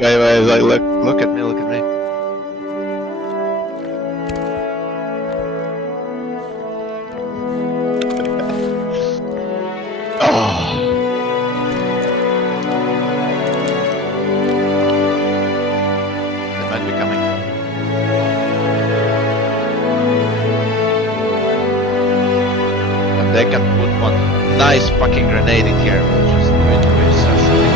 Guys, like, look at me, look at me. Oh. They might be coming. And they can put one nice fucking grenade in here. We'll just do it with shooting.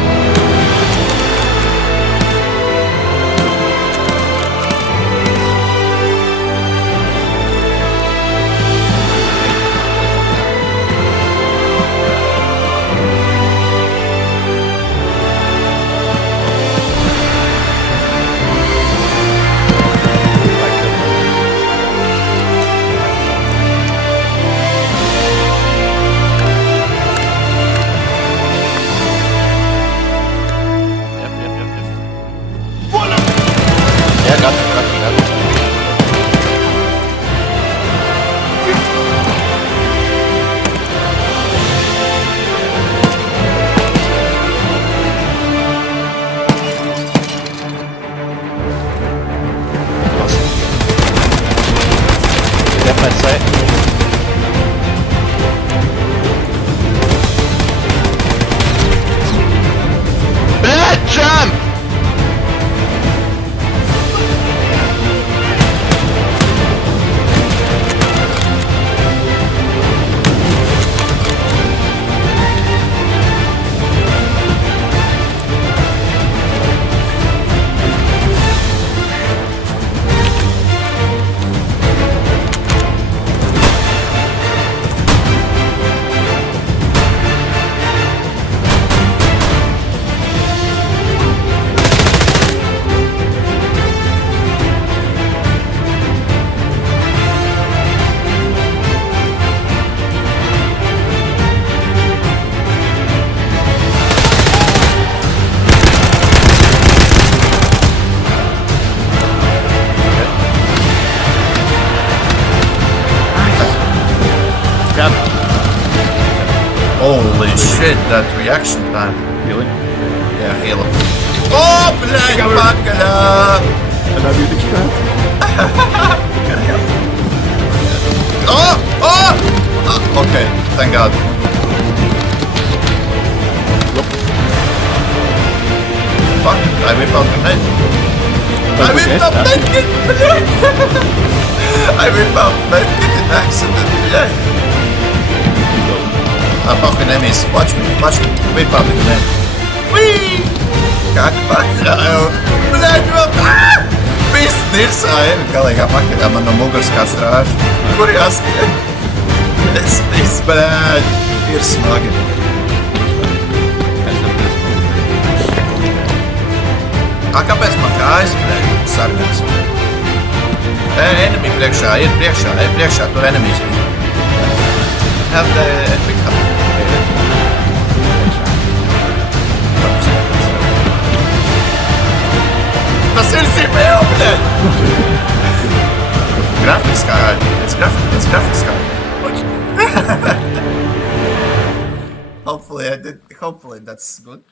Got it. Left my side. Blood jump! Holy shit, that reaction time. Healing? Yeah, heal him. О, блядь, бакаля! Она бьет экспант. Okay, thank God. Fuck, I whipped out grenade. I whipped out medkit, блядь! I whipped out medkit in accident, блядь! Fucking enemies, watch me, whip out the grenade. Whee! Как пакļāju! Блядь, vēl! Pistīs! Galīgā pakaļā man no muguras kā strāž. Kur jāskrien? Es, blēģi, ir smagi. Kāpēc man kājas, blēģi, sargans? Enemy priekšā, ir priekšā, tur enemies. Have the epic hub. Tas ir CPU, blēģi! Graphics card. It's graphics card. Hopefully that's good.